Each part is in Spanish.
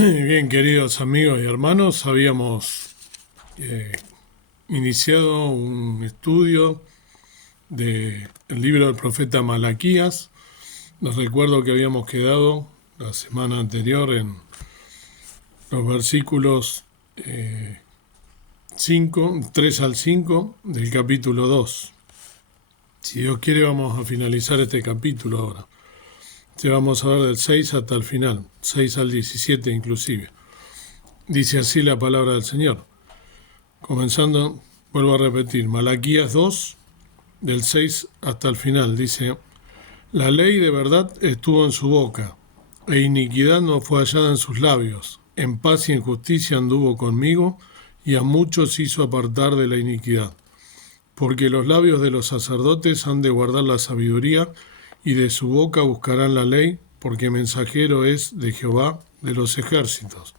Bien, queridos amigos y hermanos, habíamos eh, iniciado un estudio del libro del profeta Malaquías. Les recuerdo que habíamos quedado la semana anterior en los versículos 3 al 5 del capítulo 2. Si Dios quiere, vamos a finalizar este capítulo ahora. Vamos a ver del 6 hasta el final, 6 al 17 inclusive. Dice así la palabra del Señor. Comenzando, vuelvo a repetir, Malaquías 2, del 6 hasta el final, dice: La ley de verdad estuvo en su boca, e iniquidad no fue hallada en sus labios. En paz y en justicia anduvo conmigo, y a muchos hizo apartar de la iniquidad. Porque los labios de los sacerdotes han de guardar la sabiduría, y de su boca buscarán la ley, porque mensajero es de Jehová de los ejércitos.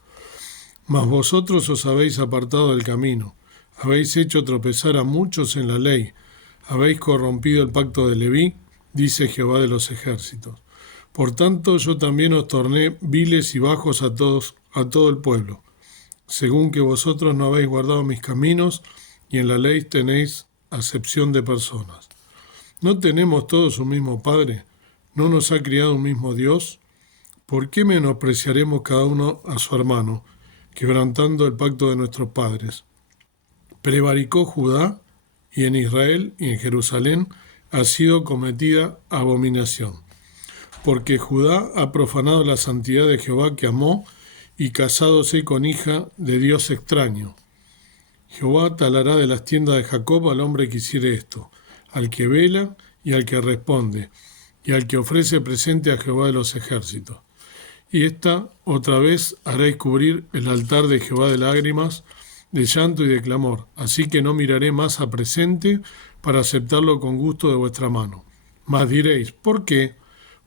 Mas vosotros os habéis apartado del camino, habéis hecho tropezar a muchos en la ley, habéis corrompido el pacto de Leví, dice Jehová de los ejércitos. Por tanto, yo también os torné viles y bajos a todo el pueblo, según que vosotros no habéis guardado mis caminos, y en la ley tenéis acepción de personas. ¿No tenemos todos un mismo Padre? ¿No nos ha criado un mismo Dios? ¿Por qué menospreciaremos cada uno a su hermano, quebrantando el pacto de nuestros padres? Prevaricó Judá, y en Israel y en Jerusalén ha sido cometida abominación. Porque Judá ha profanado la santidad de Jehová que amó, y casádose con hija de Dios extraño. Jehová talará de las tiendas de Jacob al hombre que hiciere esto, al que vela y al que responde, y al que ofrece presente a Jehová de los ejércitos. Y esta otra vez haréis cubrir el altar de Jehová de lágrimas, de llanto y de clamor. Así que no miraré más a presente para aceptarlo con gusto de vuestra mano. Mas diréis, ¿por qué?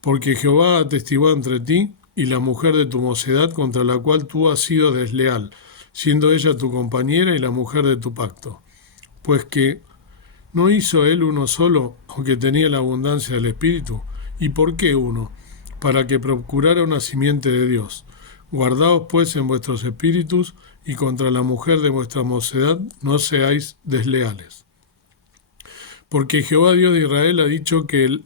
Porque Jehová ha atestiguado entre ti y la mujer de tu mocedad contra la cual tú has sido desleal, siendo ella tu compañera y la mujer de tu pacto. Pues que ¿no hizo él uno solo, aunque tenía la abundancia del Espíritu? ¿Y por qué uno? Para que procurara una simiente de Dios. Guardaos pues en vuestros espíritus, y contra la mujer de vuestra mocedad no seáis desleales. Porque Jehová Dios de Israel ha dicho que él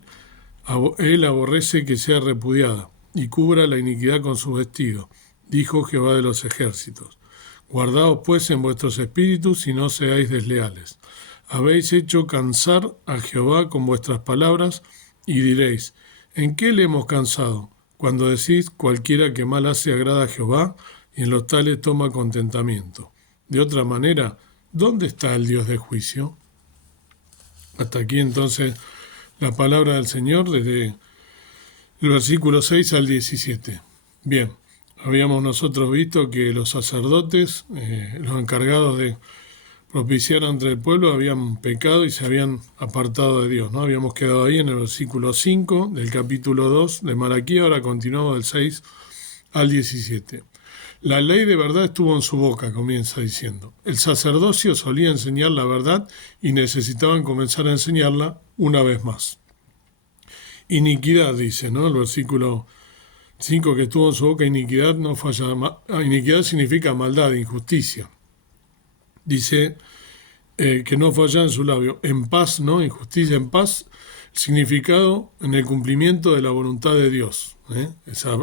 aborrece que sea repudiada, y cubra la iniquidad con su vestido, dijo Jehová de los ejércitos. Guardaos pues en vuestros espíritus, y no seáis desleales. Habéis hecho cansar a Jehová con vuestras palabras, y diréis, ¿en qué le hemos cansado? Cuando decís, cualquiera que mal hace agrada a Jehová, y en los tales toma contentamiento. De otra manera, ¿dónde está el Dios de juicio? Hasta aquí entonces la palabra del Señor desde el versículo 6 al 17. Bien, habíamos nosotros visto que los sacerdotes, los encargados de propiciar entre el pueblo, habían pecado y se habían apartado de Dios, ¿no? Habíamos quedado ahí en el versículo 5 del capítulo 2 de Malaquías, ahora continuamos del 6 al 17. La ley de verdad estuvo en su boca, comienza diciendo. El sacerdocio solía enseñar la verdad y necesitaban comenzar a enseñarla una vez más. Iniquidad, dice, ¿no? El versículo 5, que estuvo en su boca, iniquidad no falla. Iniquidad significa maldad, injusticia. Dice que no falla en su labio. En paz, ¿no? Injusticia en paz, significado en el cumplimiento de la voluntad de Dios.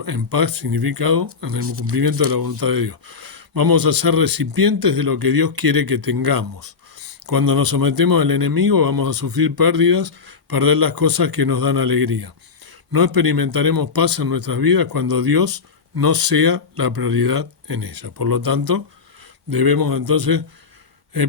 En paz, significado en el cumplimiento de la voluntad de Dios. Vamos a ser recipientes de lo que Dios quiere que tengamos. Cuando nos sometemos al enemigo vamos a sufrir pérdidas, perder las cosas que nos dan alegría. No experimentaremos paz en nuestras vidas cuando Dios no sea la prioridad en ella. Por lo tanto, debemos entonces,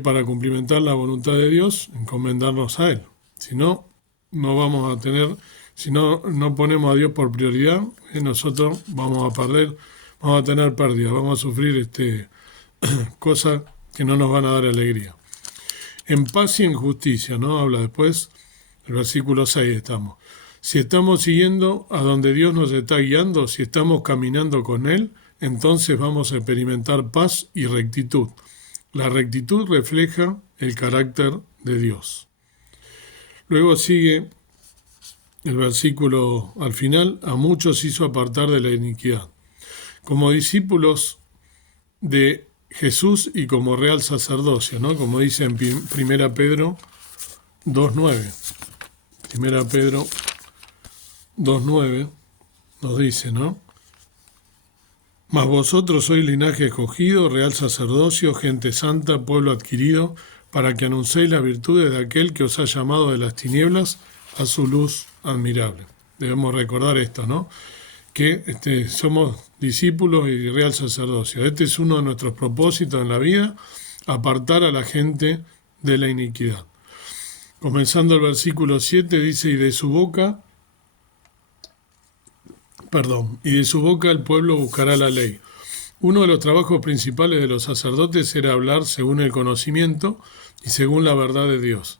para cumplimentar la voluntad de Dios, encomendarnos a Él. Si no, no vamos a tener, si no ponemos a Dios por prioridad, nosotros vamos a perder, vamos a tener pérdidas, vamos a sufrir cosas que no nos van a dar alegría. En paz y en justicia, ¿no? Habla después, el versículo 6 estamos. Si estamos siguiendo a donde Dios nos está guiando, si estamos caminando con Él, entonces vamos a experimentar paz y rectitud. La rectitud refleja el carácter de Dios. Luego sigue el versículo al final, a muchos hizo apartar de la iniquidad. como discípulos de Jesús y como real sacerdocio, ¿no? Como dice en 1 Pedro 2.9. 1 Pedro 2.9 nos dice, ¿no? Mas vosotros sois linaje escogido, real sacerdocio, gente santa, pueblo adquirido, para que anunciéis las virtudes de aquel que os ha llamado de las tinieblas a su luz admirable. Debemos recordar esto, ¿no? Que somos discípulos y real sacerdocio. Este es uno de nuestros propósitos en la vida, apartar a la gente de la iniquidad. Comenzando el versículo 7, dice, y de su boca el pueblo buscará la ley. Uno de los trabajos principales de los sacerdotes era hablar según el conocimiento y según la verdad de Dios.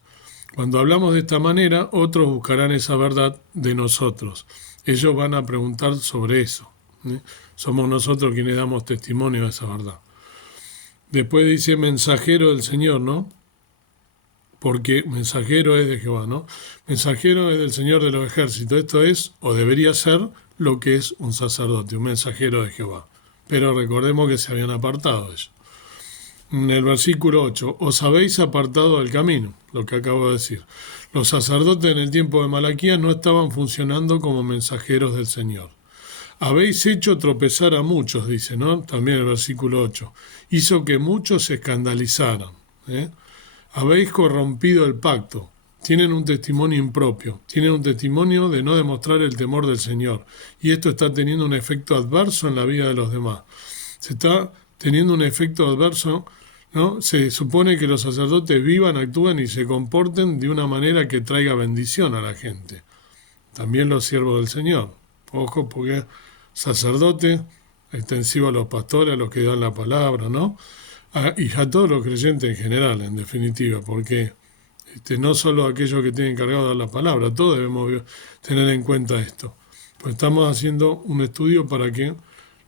Cuando hablamos de esta manera, otros buscarán esa verdad de nosotros. Ellos van a preguntar sobre eso. Somos nosotros quienes damos testimonio de esa verdad. Después dice mensajero del Señor, ¿no? Porque mensajero es de Jehová, ¿no? Mensajero es del Señor de los ejércitos. Esto es, o debería ser, lo que es un sacerdote, un mensajero de Jehová. Pero recordemos que se habían apartado de ellos. En el versículo 8, os habéis apartado del camino, lo que acabo de decir. Los sacerdotes en el tiempo de Malaquías no estaban funcionando como mensajeros del Señor. Habéis hecho tropezar a muchos, dice, ¿no? También el versículo 8. Hizo que muchos se escandalizaran. Habéis corrompido el pacto. Tienen un testimonio impropio. Tienen un testimonio de no demostrar el temor del Señor. Y esto está teniendo un efecto adverso en la vida de los demás. Se está teniendo un efecto adverso, ¿no? Se supone que los sacerdotes vivan, actúen y se comporten de una manera que traiga bendición a la gente. También los siervos del Señor. Ojo, porque sacerdote, extensivo a los pastores, a los que dan la palabra, ¿no? Y a todos los creyentes en general, en definitiva, porque no solo aquellos que tienen encargado de dar la palabra, todos debemos tener en cuenta esto. Pues estamos haciendo un estudio para que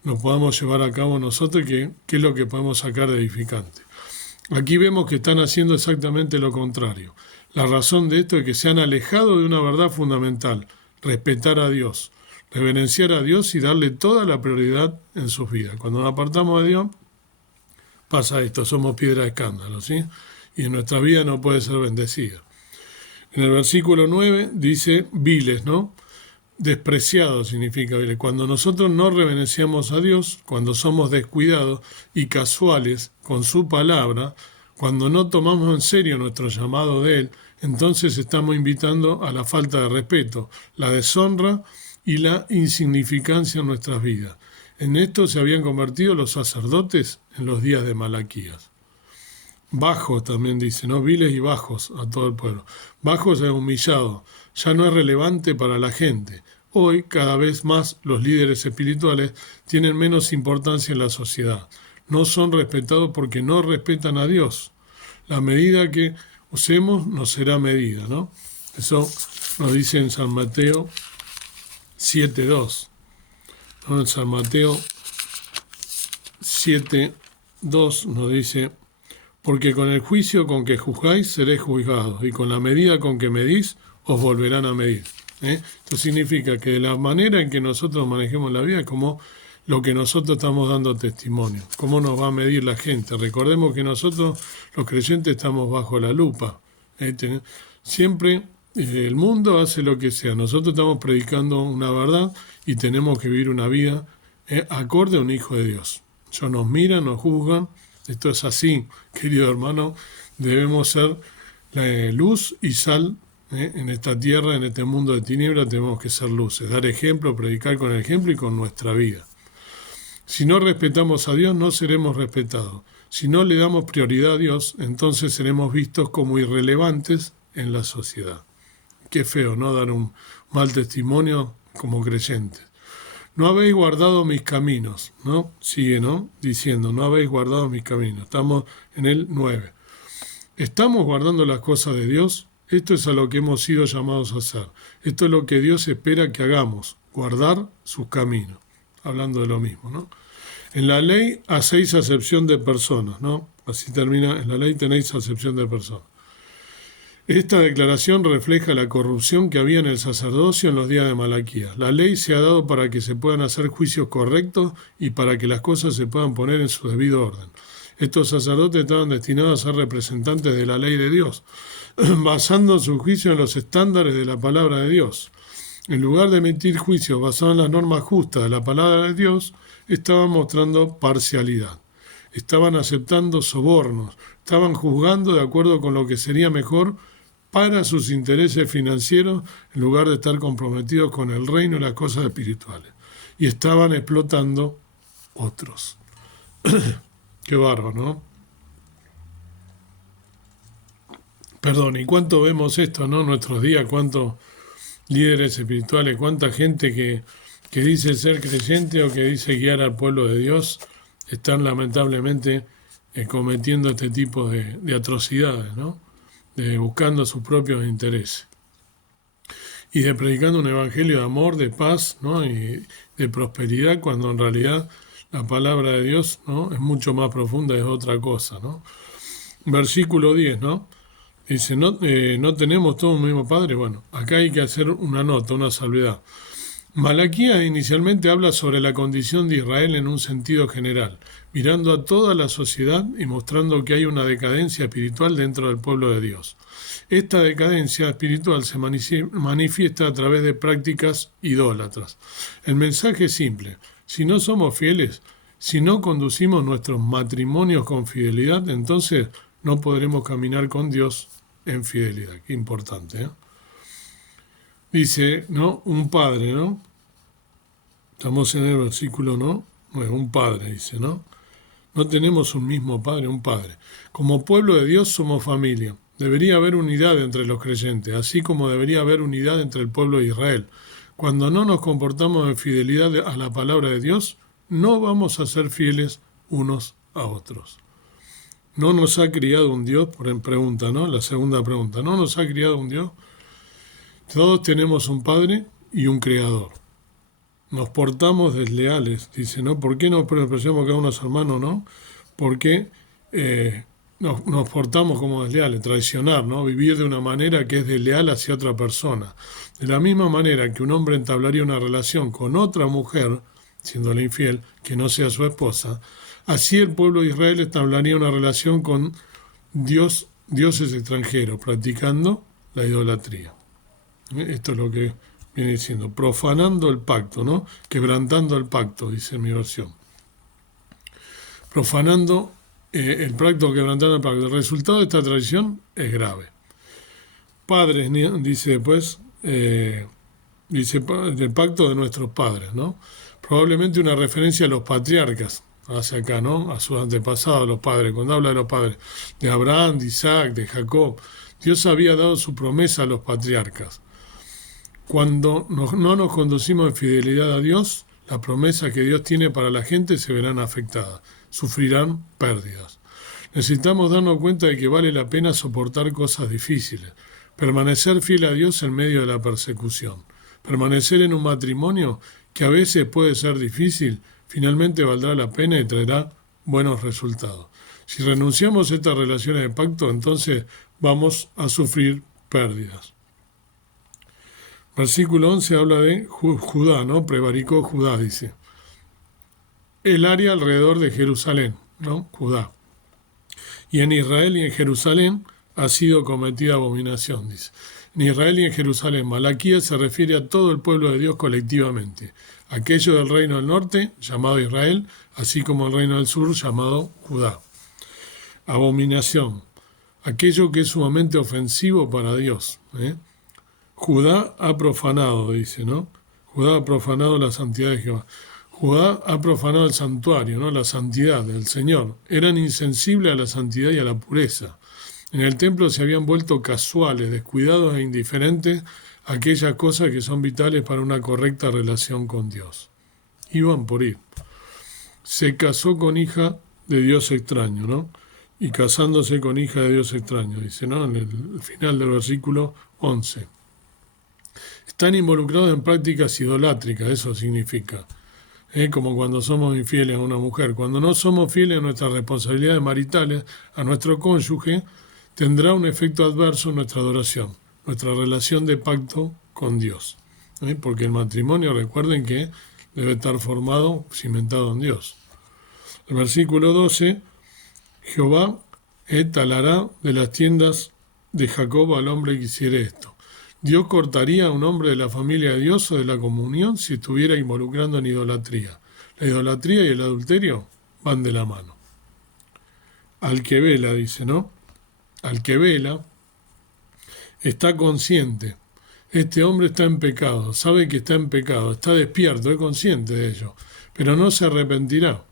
lo podamos llevar a cabo nosotros y qué es lo que podemos sacar de edificante. Aquí vemos que están haciendo exactamente lo contrario. La razón de esto es que se han alejado de una verdad fundamental, respetar a Dios, reverenciar a Dios y darle toda la prioridad en sus vidas. Cuando nos apartamos de Dios, pasa esto, somos piedra de escándalo, ¿sí? Y en nuestra vida no puede ser bendecida. En el versículo 9 dice viles, ¿no? Despreciado significa viles. Cuando nosotros no reverenciamos a Dios, cuando somos descuidados y casuales con su palabra, cuando no tomamos en serio nuestro llamado de Él, entonces estamos invitando a la falta de respeto, la deshonra y la insignificancia en nuestras vidas. En esto se habían convertido los sacerdotes en los días de Malaquías. Bajos también dice, ¿no? Viles y bajos a todo el pueblo. Bajos es humillado, ya no es relevante para la gente. Hoy, cada vez más, los líderes espirituales tienen menos importancia en la sociedad. No son respetados porque no respetan a Dios. La medida que usemos nos será medida, ¿no? Eso nos dice en San Mateo 7.2. ¿No? En San Mateo 7.2 nos dice, porque con el juicio con que juzgáis seréis juzgados, y con la medida con que medís os volverán a medir. Esto significa que de la manera en que nosotros manejemos la vida es como lo que nosotros estamos dando testimonio, cómo nos va a medir la gente. Recordemos que nosotros, los creyentes, estamos bajo la lupa. Siempre el mundo hace lo que sea. Nosotros estamos predicando una verdad y tenemos que vivir una vida acorde a un hijo de Dios. Ellos nos miran, nos juzgan. Esto es así, querido hermano. Debemos ser luz y sal en esta tierra, en este mundo de tinieblas. Tenemos que ser luces, dar ejemplo, predicar con el ejemplo y con nuestra vida. Si no respetamos a Dios, no seremos respetados. Si no le damos prioridad a Dios, entonces seremos vistos como irrelevantes en la sociedad. Qué feo, ¿no? Dar un mal testimonio como creyentes. No habéis guardado mis caminos, ¿no? Sigue, ¿no? Diciendo, no habéis guardado mis caminos. Estamos en el 9. ¿Estamos guardando las cosas de Dios? Esto es a lo que hemos sido llamados a hacer. Esto es lo que Dios espera que hagamos, guardar sus caminos. Hablando de lo mismo, ¿no? En la ley hacéis acepción de personas, ¿no? Así termina, en la ley tenéis acepción de personas. Esta declaración refleja la corrupción que había en el sacerdocio en los días de Malaquías. La ley se ha dado para que se puedan hacer juicios correctos y para que las cosas se puedan poner en su debido orden. Estos sacerdotes estaban destinados a ser representantes de la ley de Dios, basando su juicio en los estándares de la palabra de Dios. En lugar de emitir juicios basados en las normas justas de la palabra de Dios, estaban mostrando parcialidad. Estaban aceptando sobornos, estaban juzgando de acuerdo con lo que sería mejor para sus intereses financieros en lugar de estar comprometidos con el reino y las cosas espirituales. Y estaban explotando otros. Qué bárbaro, ¿no? Perdón, ¿y cuánto vemos esto, no? En nuestros días, cuántos líderes espirituales, cuánta gente que dice ser creyente o que dice guiar al pueblo de Dios, están lamentablemente cometiendo este tipo de atrocidades, ¿no? Buscando sus propios intereses. Y de predicando un evangelio de amor, de paz, ¿no? Y de prosperidad, cuando en realidad la palabra de Dios, ¿no? Es mucho más profunda, es otra cosa, ¿no? Versículo 10, ¿no? Dice, no tenemos todos un mismo Padre. Bueno, acá hay que hacer una nota, una salvedad. Malaquías inicialmente habla sobre la condición de Israel en un sentido general, mirando a toda la sociedad y mostrando que hay una decadencia espiritual dentro del pueblo de Dios. Esta decadencia espiritual se manifiesta a través de prácticas idólatras. El mensaje es simple: si no somos fieles, si no conducimos nuestros matrimonios con fidelidad, entonces no podremos caminar con Dios en fidelidad. Qué importante, ¿eh? Dice, ¿no? Un padre, ¿no? Estamos en el versículo, ¿no? Bueno, un padre, dice, ¿no? No tenemos un mismo padre, un padre. Como pueblo de Dios somos familia. Debería haber unidad entre los creyentes, así como debería haber unidad entre el pueblo de Israel. Cuando no nos comportamos en fidelidad a la palabra de Dios, no vamos a ser fieles unos a otros. ¿No nos ha criado un Dios? Por pregunta, ¿no? La segunda pregunta. ¿No nos ha criado un Dios? Todos tenemos un Padre y un Creador. Nos portamos desleales, dice, ¿no? ¿Por qué nos apreciamos cada uno a su hermano, no? Porque nos portamos como desleales, traicionar, ¿no? Vivir de una manera que es desleal hacia otra persona. De la misma manera que un hombre entablaría una relación con otra mujer, siéndole infiel, que no sea su esposa, así el pueblo de Israel entablaría una relación con dioses extranjeros, practicando la idolatría. Esto es lo que viene diciendo, profanando el pacto, ¿no? Quebrantando el pacto, dice mi versión. Profanando el pacto, quebrantando el pacto. El resultado de esta tradición es grave. Padres, dice después, dice del pacto de nuestros padres, ¿no? Probablemente una referencia a los patriarcas, hacia acá, ¿no? A sus antepasados, los padres. Cuando habla de los padres, de Abraham, de Isaac, de Jacob, Dios había dado su promesa a los patriarcas. Cuando no nos conducimos en fidelidad a Dios, las promesas que Dios tiene para la gente se verán afectadas, sufrirán pérdidas. Necesitamos darnos cuenta de que vale la pena soportar cosas difíciles, permanecer fiel a Dios en medio de la persecución, permanecer en un matrimonio que a veces puede ser difícil, finalmente valdrá la pena y traerá buenos resultados. Si renunciamos a estas relaciones de pacto, entonces vamos a sufrir pérdidas. Versículo 11 habla de Judá, ¿no? Prevaricó Judá, dice. El área alrededor de Jerusalén, ¿no? Judá. Y en Israel y en Jerusalén ha sido cometida abominación, dice. En Israel y en Jerusalén, Malaquías se refiere a todo el pueblo de Dios colectivamente. Aquello del reino del norte, llamado Israel, así como el reino del sur, llamado Judá. Abominación. Aquello que es sumamente ofensivo para Dios, ¿eh? Judá ha profanado, dice, ¿no? Judá ha profanado la santidad de Jehová. Judá ha profanado el santuario, ¿no? La santidad del Señor. Eran insensibles a la santidad y a la pureza. En el templo se habían vuelto casuales, descuidados e indiferentes a aquellas cosas que son vitales para una correcta relación con Dios. Iban por ir. Se casó con hija de Dios extraño, ¿no? Y casándose con hija de Dios extraño, dice, ¿no? En el final del versículo 11. Están involucrados en prácticas idolátricas, eso significa. Como cuando somos infieles a una mujer. Cuando no somos fieles a nuestras responsabilidades maritales, a nuestro cónyuge, tendrá un efecto adverso en nuestra adoración, nuestra relación de pacto con Dios. Porque el matrimonio, recuerden que debe estar formado, cimentado en Dios. El versículo 12, Jehová talará de las tiendas de Jacob al hombre que hiciere esto. Dios cortaría a un hombre de la familia de Dios o de la comunión si estuviera involucrando en idolatría. La idolatría y el adulterio van de la mano. Al que vela, dice, ¿no? Al que vela está consciente. Este hombre está en pecado, sabe que está en pecado, está despierto, es consciente de ello, pero no se arrepentirá.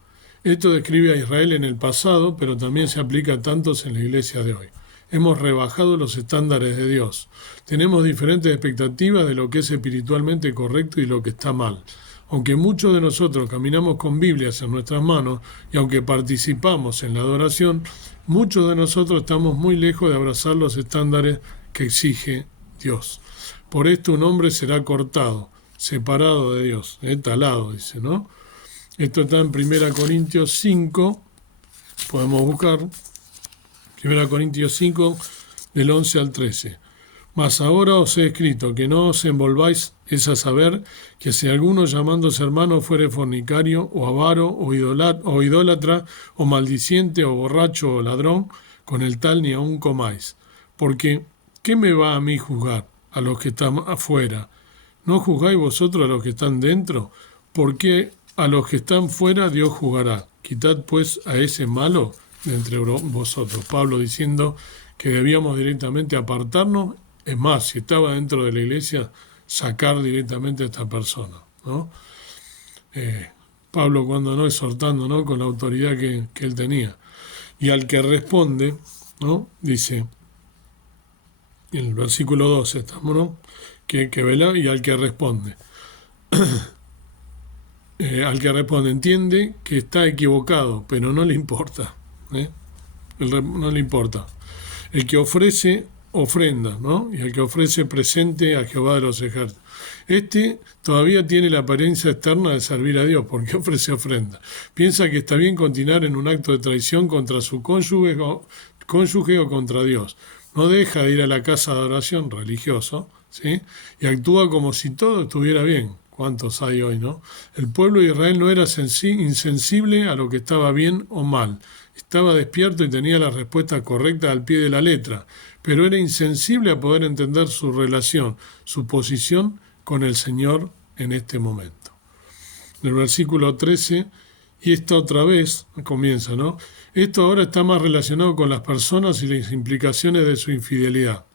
Esto describe a Israel en el pasado, pero también se aplica a tantos en la iglesia de hoy. Hemos rebajado los estándares de Dios. Tenemos diferentes expectativas de lo que es espiritualmente correcto y lo que está mal. Aunque muchos de nosotros caminamos con Biblias en nuestras manos y aunque participamos en la adoración, muchos de nosotros estamos muy lejos de abrazar los estándares que exige Dios. Por esto un hombre será cortado, separado de Dios, talado, dice, ¿no? Esto está en 1 Corintios 5, podemos buscar, 1 Corintios 5, del 11 al 13. Mas ahora os he escrito que no os envolváis, es a saber, que si alguno llamándose hermano fuere fornicario, o avaro, o idólatra, o maldiciente, o borracho, o ladrón, con el tal ni aun comáis. Porque, ¿qué me va a mí juzgar? A los que están afuera. ¿No juzgáis vosotros a los que están dentro? Porque a los que están fuera Dios juzgará. Quitad pues a ese malo de entre vosotros. Pablo diciendo que debíamos directamente apartarnos. Es más, si estaba dentro de la iglesia, sacar directamente a esta persona, ¿no? Pablo cuando no exhortando, ¿no? Con la autoridad que él tenía. Y al que responde, ¿no? Dice, en el versículo 12 estamos, ¿no? Que vela y al que responde. Al que responde entiende que está equivocado, pero no le importa. No le importa. El que ofrece ofrenda, ¿no? Y el que ofrece presente a Jehová de los ejércitos. Este todavía tiene la apariencia externa de servir a Dios, porque ofrece ofrenda. Piensa que está bien continuar en un acto de traición contra su cónyuge o contra Dios. No deja de ir a la casa de adoración religioso, ¿sí? Y actúa como si todo estuviera bien. ¿Cuántos hay hoy, no? El pueblo de Israel no era insensible a lo que estaba bien o mal. Estaba despierto y tenía la respuesta correcta al pie de la letra, pero era insensible a poder entender su relación, su posición con el Señor en este momento. En el versículo 13, y esta otra vez comienza, ¿no? Esto ahora está más relacionado con las personas y las implicaciones de su infidelidad.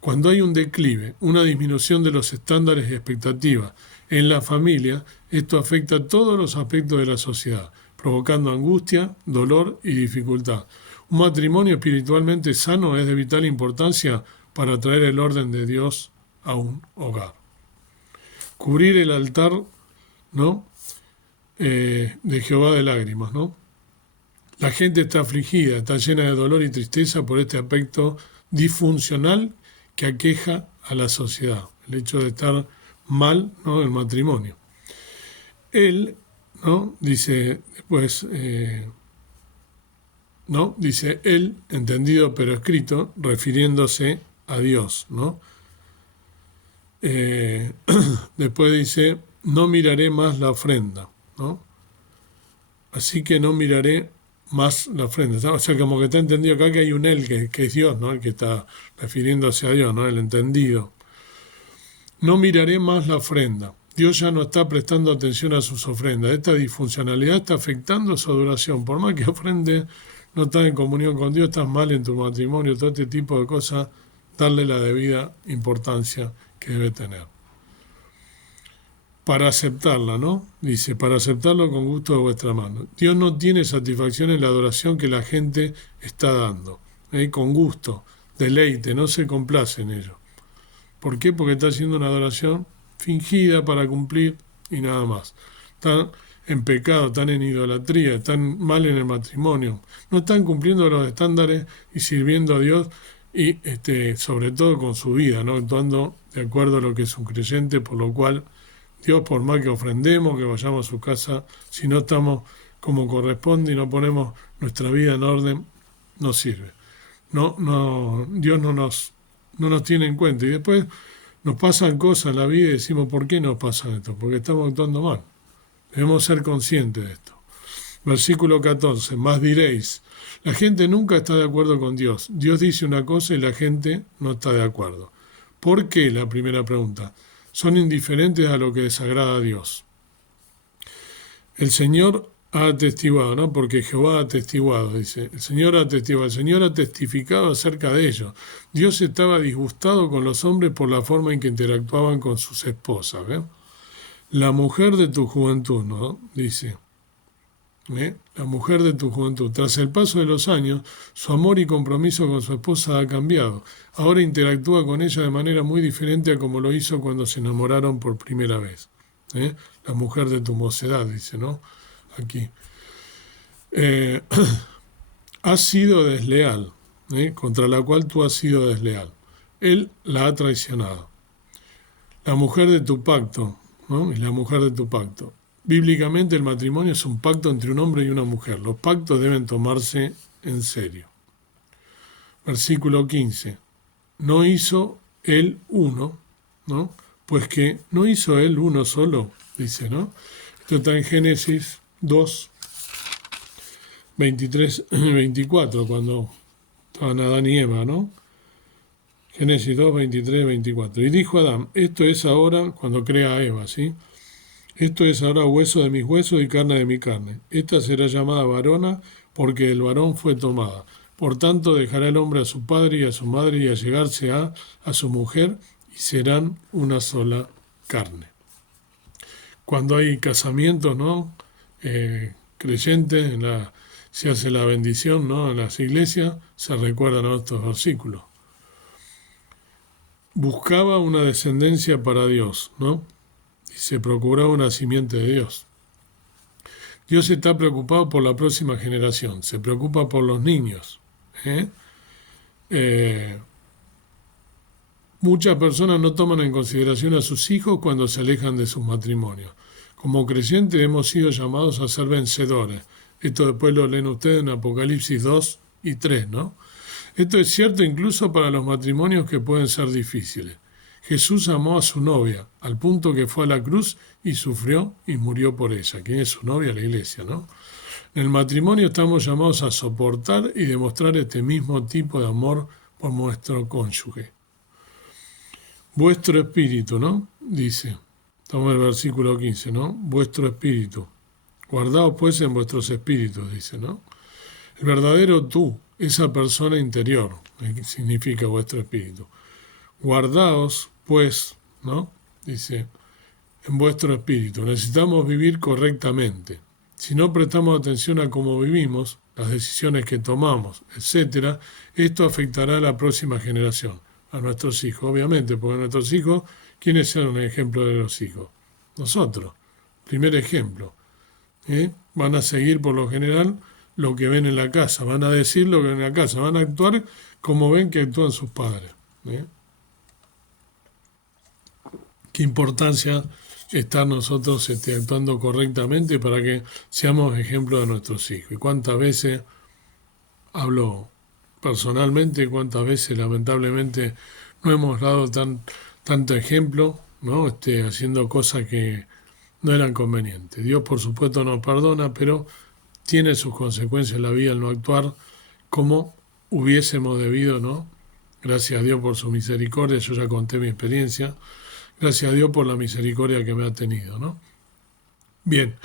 Cuando hay un declive, una disminución de los estándares y expectativas en la familia, esto afecta a todos los aspectos de la sociedad, provocando angustia, dolor y dificultad. Un matrimonio espiritualmente sano es de vital importancia para traer el orden de Dios a un hogar. Cubrir el altar, ¿no? De Jehová de lágrimas, ¿no? La gente está afligida, está llena de dolor y tristeza por este aspecto disfuncional que aqueja a la sociedad, el hecho de estar mal, ¿no? El matrimonio. Él, ¿no? Dice después, ¿no? Dice él, entendido pero escrito, refiriéndose a Dios, ¿no? Después dice, no miraré más la ofrenda, ¿no? Así que no miraré más la ofrenda. O sea, como que está entendido acá que hay un él que es Dios, ¿no? El que está refiriéndose a Dios, ¿no? El entendido. No miraré más la ofrenda. Dios ya no está prestando atención a sus ofrendas. Esta disfuncionalidad está afectando su adoración. Por más que ofrende, no estás en comunión con Dios, estás mal en tu matrimonio, todo este tipo de cosas, darle la debida importancia que debe tener. Para aceptarla, ¿no? Dice, para aceptarlo con gusto de vuestra mano. Dios no tiene satisfacción en la adoración que la gente está dando. Con gusto, deleite, no se complace en ello. ¿Por qué? Porque está haciendo una adoración fingida para cumplir y nada más. Están en pecado, están en idolatría, están mal en el matrimonio. No están cumpliendo los estándares y sirviendo a Dios y sobre todo con su vida, ¿no? Actuando de acuerdo a lo que es un creyente, por lo cual Dios, por más que ofrendemos, que vayamos a su casa, si no estamos como corresponde y no ponemos nuestra vida en orden, no sirve. Dios no nos tiene en cuenta. Y después nos pasan cosas en la vida y decimos, ¿por qué nos pasan esto? Porque estamos actuando mal. Debemos ser conscientes de esto. Versículo 14, más diréis, la gente nunca está de acuerdo con Dios. Dios dice una cosa y la gente no está de acuerdo. ¿Por qué? La primera pregunta. Son indiferentes a lo que desagrada a Dios. El Señor ha atestiguado, ¿no? Porque Jehová ha atestiguado, dice. El Señor ha atestiguado, el Señor ha testificado acerca de ellos. Dios estaba disgustado con los hombres por la forma en que interactuaban con sus esposas, ¿ves? La mujer de tu juventud, ¿no? Dice. La mujer de tu juventud. Tras el paso de los años, su amor y compromiso con su esposa ha cambiado. Ahora interactúa con ella de manera muy diferente a como lo hizo cuando se enamoraron por primera vez. La mujer de tu mocedad, dice, ¿no? Aquí. Has sido desleal, contra la cual tú has sido desleal. Él la ha traicionado. La mujer de tu pacto, ¿no? Y la mujer de tu pacto. Bíblicamente el matrimonio es un pacto entre un hombre y una mujer. Los pactos deben tomarse en serio. Versículo 15. No hizo él uno, ¿no? Pues que no hizo él uno solo, dice, ¿no? Esto está en Génesis 2, 23, 24, cuando estaban Adán y Eva, ¿no? Génesis 2, 23, 24. Y dijo Adán, esto es ahora, cuando crea a Eva, ¿sí? Esto es ahora hueso de mis huesos y carne de mi carne. Esta será llamada varona porque el varón fue tomada. Por tanto, dejará el hombre a su padre y a su madre y allegarse a su mujer y serán una sola carne. Cuando hay casamientos, ¿no? Creyentes, se hace la bendición, ¿no? En las iglesias se recuerdan estos versículos. Buscaba una descendencia para Dios, ¿no? Y se procuraba una simiente de Dios. Dios está preocupado por la próxima generación, se preocupa por los niños. Muchas personas no toman en consideración a sus hijos cuando se alejan de sus matrimonios. Como creyentes hemos sido llamados a ser vencedores. Esto después lo leen ustedes en Apocalipsis 2 y 3, ¿no? Esto es cierto incluso para los matrimonios que pueden ser difíciles. Jesús amó a su novia, al punto que fue a la cruz y sufrió y murió por ella. ¿Quién es su novia? La iglesia, ¿no? En el matrimonio estamos llamados a soportar y demostrar este mismo tipo de amor por nuestro cónyuge. Vuestro espíritu, ¿no? Dice, estamos en el versículo 15, ¿no? Vuestro espíritu. Guardaos pues en vuestros espíritus, dice, ¿no? El verdadero tú, esa persona interior, significa vuestro espíritu. Guardaos pues, ¿no? Dice, en vuestro espíritu. Necesitamos vivir correctamente. Si no prestamos atención a cómo vivimos, las decisiones que tomamos, etc., esto afectará a la próxima generación, a nuestros hijos, obviamente, porque nuestros hijos, ¿quiénes son un ejemplo de los hijos? Nosotros, primer ejemplo. Van a seguir por lo general lo que ven en la casa, van a decir lo que ven en la casa, van a actuar como ven que actúan sus padres. Qué importancia estar nosotros actuando correctamente para que seamos ejemplo de nuestros hijos. Y cuántas veces hablo personalmente, cuántas veces lamentablemente no hemos dado tanto ejemplo, ¿no? Haciendo cosas que no eran convenientes. Dios por supuesto nos perdona, pero tiene sus consecuencias en la vida el no actuar como hubiésemos debido, ¿no? Gracias a Dios por su misericordia, yo ya conté mi experiencia. Gracias a Dios por la misericordia que me ha tenido, ¿no? Bien,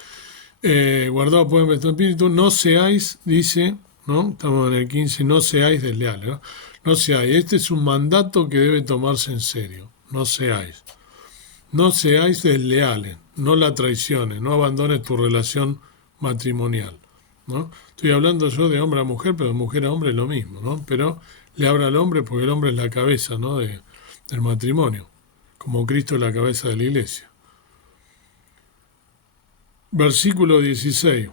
guardado pues en vuestro espíritu, no seáis, dice, ¿no? Estamos en el 15, no seáis desleales, ¿no? No seáis, este es un mandato que debe tomarse en serio, no seáis. No seáis desleales, no la traiciones, no abandones tu relación matrimonial, ¿no? Estoy hablando yo de hombre a mujer, pero de mujer a hombre es lo mismo, ¿no? Pero le habla al hombre porque el hombre es la cabeza, ¿no? del matrimonio, como Cristo es la cabeza de la iglesia. Versículo 16.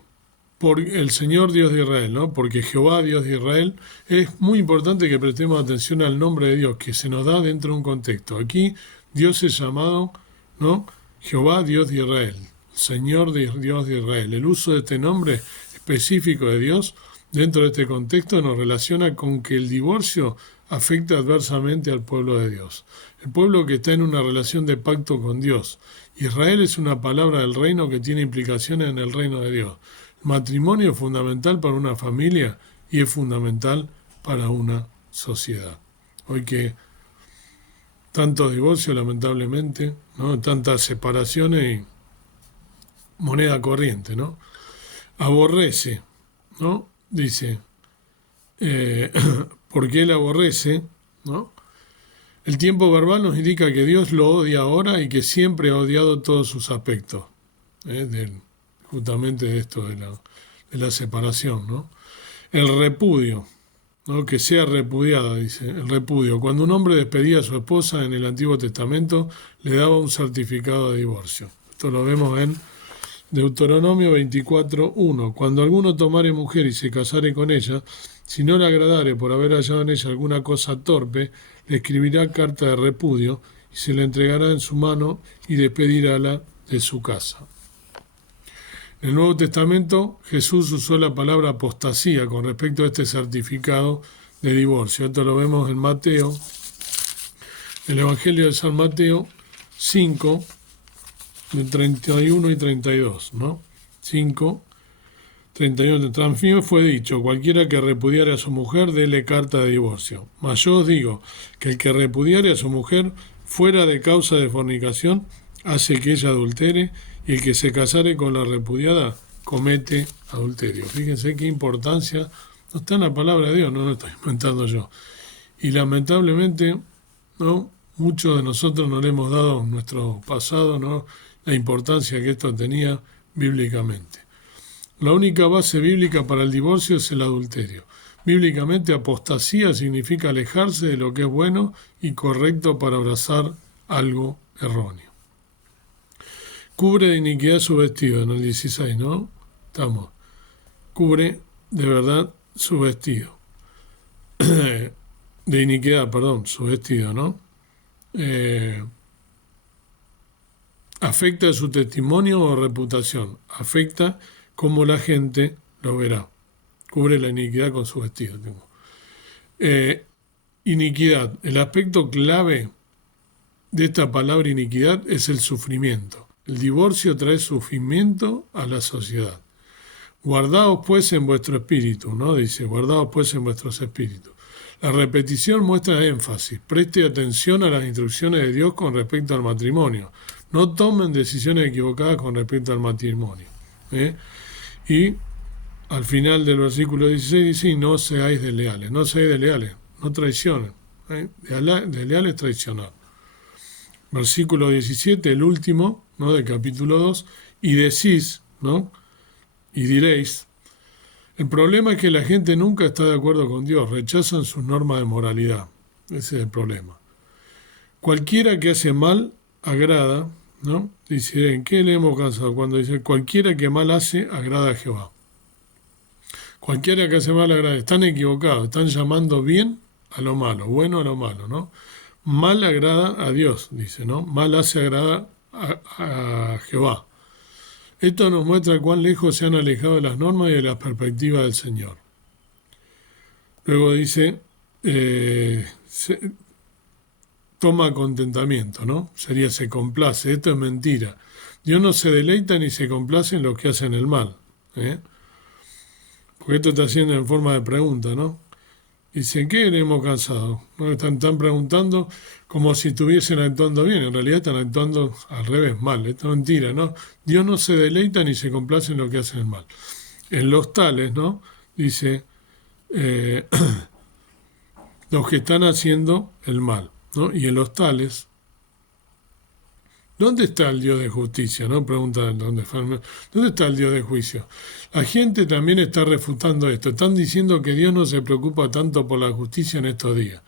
Por el Señor Dios de Israel, ¿no? Porque Jehová Dios de Israel, es muy importante que prestemos atención al nombre de Dios, que se nos da dentro de un contexto. Aquí Dios es llamado, ¿no? Jehová Dios de Israel, Señor Dios de Israel. El uso de este nombre específico de Dios dentro de este contexto nos relaciona con que el divorcio afecta adversamente al pueblo de Dios. El pueblo que está en una relación de pacto con Dios. Israel es una palabra del reino que tiene implicaciones en el reino de Dios. El matrimonio es fundamental para una familia y es fundamental para una sociedad. Hoy que tantos divorcios, lamentablemente, ¿no? Tantas separaciones y moneda corriente, ¿no? Aborrece, ¿no? Dice, porque él aborrece, ¿no? El tiempo verbal nos indica que Dios lo odia ahora y que siempre ha odiado todos sus aspectos, justamente de esto, de la separación, ¿no? El repudio, ¿no? Que sea repudiada, dice, el repudio. Cuando un hombre despedía a su esposa en el Antiguo Testamento, le daba un certificado de divorcio. Esto lo vemos en Deuteronomio 24:1. Cuando alguno tomare mujer y se casare con ella, si no le agradare por haber hallado en ella alguna cosa torpe, le escribirá carta de repudio y se la entregará en su mano y despedirála de su casa. En el Nuevo Testamento Jesús usó la palabra apostasía con respecto a este certificado de divorcio. Esto lo vemos en Mateo, el Evangelio de San Mateo 5, de 31 y 32, ¿no? 5, 31. También fue dicho, cualquiera que repudiare a su mujer, dele carta de divorcio. Mas yo os digo que el que repudiare a su mujer fuera de causa de fornicación, hace que ella adultere, y el que se casare con la repudiada comete adulterio. Fíjense qué importancia, no está en la palabra de Dios, no lo estoy inventando yo. Y lamentablemente, ¿no? Muchos de nosotros no le hemos dado en nuestro pasado, ¿no? La importancia que esto tenía bíblicamente. La única base bíblica para el divorcio es el adulterio. Bíblicamente, apostasía significa alejarse de lo que es bueno y correcto para abrazar algo erróneo. Cubre de iniquidad su vestido, en el 16, ¿no? Estamos. Cubre de verdad su vestido. De iniquidad, perdón, su vestido, ¿no? Afecta su testimonio o reputación. Afecta cómo la gente lo verá. Cubre la iniquidad con su vestido. Iniquidad. El aspecto clave de esta palabra iniquidad es el sufrimiento. El divorcio trae sufrimiento a la sociedad. Guardaos pues en vuestro espíritu, ¿no? Dice, guardaos pues en vuestros espíritus. La repetición muestra énfasis. Preste atención a las instrucciones de Dios con respecto al matrimonio. No tomen decisiones equivocadas con respecto al matrimonio. Y al final del versículo 16 dice, y no seáis desleales. No seáis desleales, no traicionen. Desleal es traicionar. Versículo 17, el último, ¿no? Del capítulo 2, y decís, ¿no? Y diréis, el problema es que la gente nunca está de acuerdo con Dios, rechazan sus normas de moralidad. Ese es el problema. Cualquiera que hace mal, agrada, ¿no? Dice, ¿en qué le hemos cansado? Cuando dice, cualquiera que mal hace, agrada a Jehová. Cualquiera que hace mal, agrada. Están equivocados, están llamando bien a lo malo, bueno a lo malo, ¿no? Mal agrada a Dios, dice, ¿no? Mal hace agrada a Jehová. Esto nos muestra cuán lejos se han alejado de las normas y de las perspectivas del Señor. Luego dice, toma contentamiento, ¿no? Sería se complace. Esto es mentira. Dios no se deleita ni se complace en los que hacen el mal. Porque esto está haciendo en forma de pregunta, ¿no? Dice, ¿qué le hemos cansado? ¿No? Están preguntando como si estuviesen actuando bien. En realidad están actuando al revés, mal. Esto es mentira, ¿no? Dios no se deleita ni se complace en lo que hacen el mal. En los tales, ¿no? Dice, los que están haciendo el mal, ¿no? Y en los tales, ¿dónde está el Dios de justicia? ¿No? Pregunta, ¿dónde está el Dios de juicio? La gente también está refutando esto. Están diciendo que Dios no se preocupa tanto por la justicia en estos días.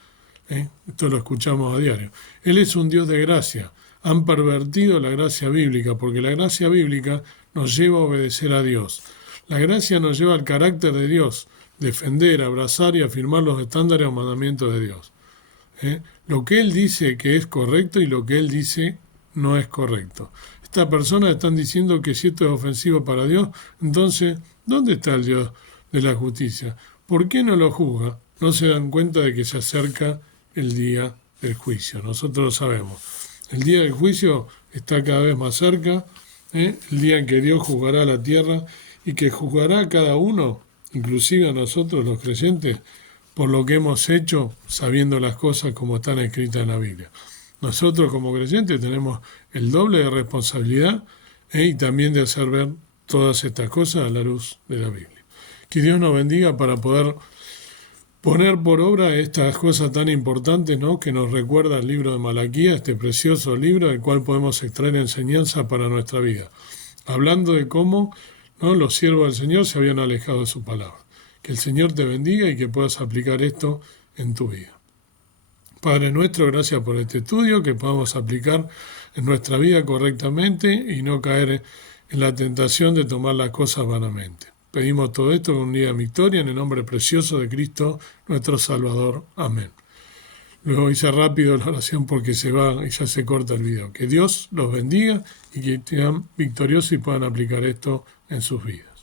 Esto lo escuchamos a diario. Él es un Dios de gracia. Han pervertido la gracia bíblica, porque la gracia bíblica nos lleva a obedecer a Dios. La gracia nos lleva al carácter de Dios, defender, abrazar y afirmar los estándares o mandamientos de Dios. Lo que Él dice que es correcto y lo que Él dice no es correcto. Estas personas están diciendo que si esto es ofensivo para Dios, entonces, ¿dónde está el Dios de la justicia. ¿Por qué no lo juzga? No se dan cuenta de que se acerca el día del juicio. Nosotros lo sabemos. El día del juicio está cada vez más cerca, el día en que Dios juzgará la tierra y que juzgará a cada uno, inclusive a nosotros los creyentes, por lo que hemos hecho sabiendo las cosas como están escritas en la Biblia. Nosotros como creyentes tenemos el doble de responsabilidad y también de hacer ver todas estas cosas a la luz de la Biblia. Que Dios nos bendiga para poder poner por obra estas cosas tan importantes, ¿no?, que nos recuerda el libro de Malaquías, este precioso libro del cual podemos extraer enseñanza para nuestra vida, hablando de cómo, ¿no?, los siervos del Señor se habían alejado de su palabra. Que el Señor te bendiga y que puedas aplicar esto en tu vida. Padre nuestro, gracias por este estudio, que podamos aplicar en nuestra vida correctamente y no caer en la tentación de tomar las cosas vanamente. Pedimos todo esto con unidad y victoria en el nombre precioso de Cristo, nuestro Salvador. Amén. Luego hice rápido la oración porque se va y ya se corta el video. Que Dios los bendiga y que sean victoriosos y puedan aplicar esto en sus vidas.